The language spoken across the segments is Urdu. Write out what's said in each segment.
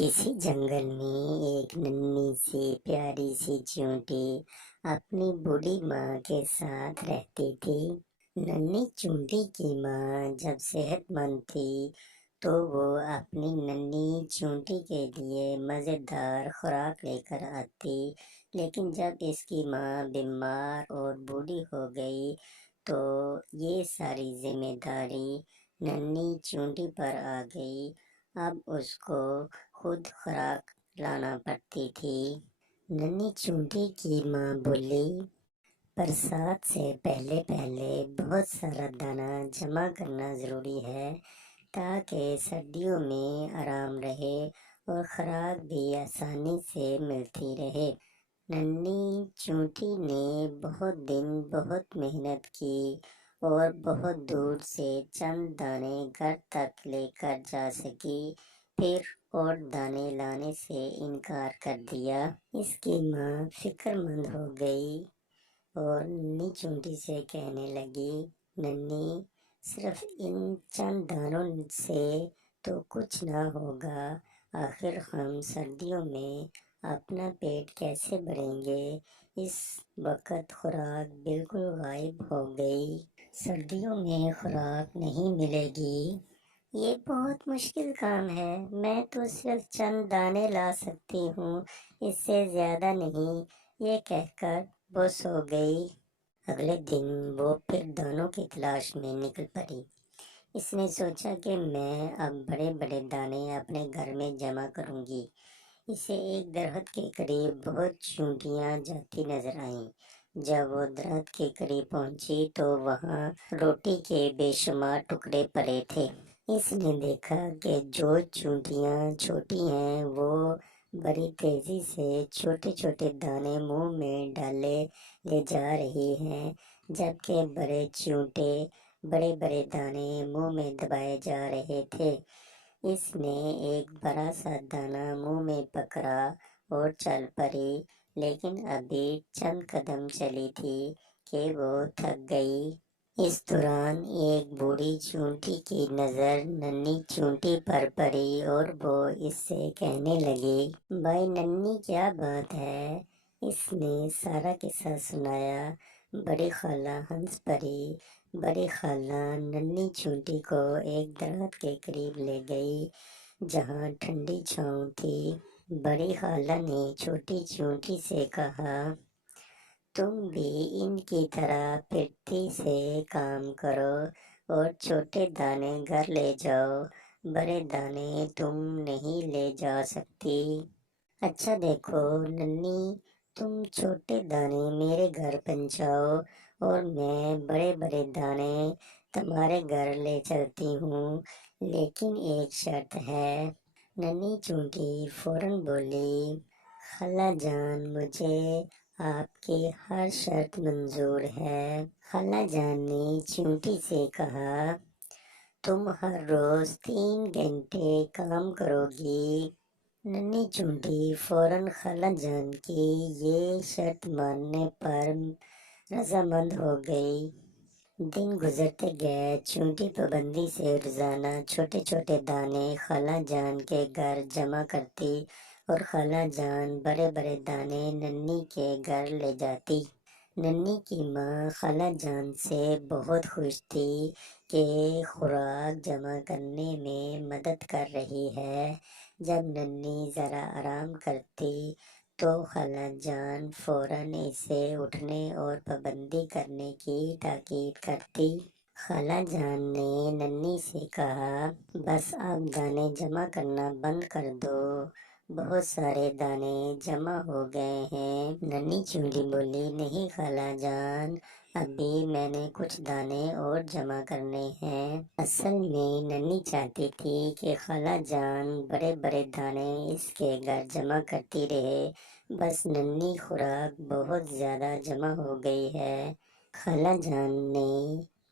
کسی جنگل میں ایک ننھی سی پیاری سی چیونٹی اپنی بوڑھی ماں کے ساتھ رہتی تھی۔ ننھی چیونٹی کی ماں جب صحت مند تھی تو وہ اپنی ننھی چیونٹی کے لیے مزیدار خوراک لے کر آتی، لیکن جب اس کی ماں بیمار اور بوڑھی ہو گئی تو یہ ساری ذمہ داری ننھی چیونٹی پر آ گئی۔ اب اس کو خود خوراک لانا پڑتی تھی۔ ننھی چیونٹی کی ماں بولی، برسات سے پہلے بہت سارا دانہ جمع کرنا ضروری ہے تاکہ سردیوں میں آرام رہے اور خوراک بھی آسانی سے ملتی رہے۔ ننھی چیونٹی نے بہت دن بہت محنت کی اور بہت دور سے چند دانے گھر تک لے کر جا سکی، پھر اور دانے لانے سے انکار کر دیا۔ اس کی ماں فکر مند ہو گئی اور ننھی چیونٹی سے کہنے لگی، ننھی، صرف ان چند دانوں سے تو کچھ نہ ہوگا، آخر ہم سردیوں میں اپنا پیٹ کیسے بھریں گے؟ اس وقت خوراک بالکل غائب ہو گئی۔ سردیوں میں خوراک نہیں ملے گی، یہ بہت مشکل کام ہے، میں تو صرف چند دانے لا سکتی ہوں، اس سے زیادہ نہیں۔ یہ کہہ کر وہ سو گئی۔ اگلے دن وہ پھر دانوں کی تلاش میں نکل پڑی۔ اس نے سوچا کہ میں اب بڑے بڑے دانے اپنے گھر میں جمع کروں گی۔ اسے ایک درخت کے قریب بہت چیونٹیاں جاتی نظر آئیں۔ جب وہ درخت کے قریب پہنچی تو وہاں روٹی کے بے شمار ٹکڑے پڑے تھے۔ اس نے دیکھا کہ جو چیونٹیاں چھوٹی ہیں وہ بڑی تیزی سے چھوٹے چھوٹے دانے منہ میں ڈالے لے جا رہی ہیں، جبکہ بڑے چیونٹے بڑے بڑے دانے منہ میں دبائے جا رہے تھے۔ اس نے ایک بڑا سا دانہ منہ میں پکڑا اور چل پڑی، لیکن ابھی چند قدم چلی تھی کہ وہ تھک گئی۔ اس دوران ایک بوڑھی چیونٹی کی نظر ننھی چیونٹی پر پڑی اور وہ اس سے کہنے لگی، بھائی ننھی، کیا بات ہے؟ اس نے سارا قصہ سنایا۔ بڑی خالہ ہنس پڑی۔ بڑی خالہ ننھی چیونٹی کو ایک درخت کے قریب لے گئی جہاں ٹھنڈی چھاؤں تھی۔ بڑی خالہ نے چھوٹی چیونٹی سے کہا، تم بھی ان کی طرح پھرتی سے کام کرو اور چھوٹے دانے گھر لے جاؤ، بڑے دانے تم نہیں لے جا سکتی۔ اچھا دیکھو ننھی، تم چھوٹے دانے میرے گھر پہنچاؤ اور میں بڑے بڑے دانے تمہارے گھر لے چلتی ہوں، لیکن ایک شرط ہے۔ ننھی چیونٹی فوراً بولی، خالہ جان، مجھے آپ کی ہر شرط منظور ہے۔ خالہ جان نے چیونٹی سے کہا، تم ہر روز 3 گھنٹے کام کرو گی۔ ننھی چیونٹی فوراً خالہ جان کی یہ شرط ماننے پر رضامند ہو گئی۔ دن گزرتے گئے، چیونٹی پابندی سے روزانہ چھوٹے چھوٹے دانے خالہ جان کے گھر جمع کرتی اور خالہ جان بڑے بڑے دانے ننھی کے گھر لے جاتی۔ ننھی کی ماں خالہ جان سے بہت خوش تھی کہ خوراک جمع کرنے میں مدد کر رہی ہے۔ جب ننھی ذرا آرام کرتی تو خالہ جان فوراً اسے اٹھنے اور پابندی کرنے کی تاکید کرتی۔ خالہ جان نے ننھی سے کہا، بس اب دانے جمع کرنا بند کر دو، بہت سارے دانے جمع ہو گئے ہیں۔ ننھی چیونٹی بولی، نہیں خالہ جان، ابھی میں نے کچھ دانے اور جمع کرنے ہیں۔ اصل میں ننھی چاہتی تھی کہ خالہ جان بڑے بڑے دانے اس کے گھر جمع کرتی رہے، بس ننھی خوراک بہت زیادہ جمع ہو گئی ہے۔ خالہ جان نے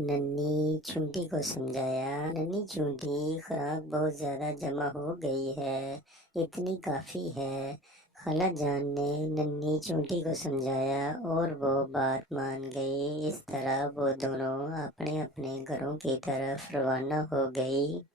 ننھی چیونٹی کو سمجھایا، ننھی چیونٹی، خوراک بہت زیادہ جمع ہو گئی ہے، اتنی کافی ہے۔ خالہ جان نے ننھی چیونٹی کو سمجھایا اور وہ بات مان گئی۔ اس طرح وہ دونوں اپنے اپنے گھروں کی طرف روانہ ہو گئی۔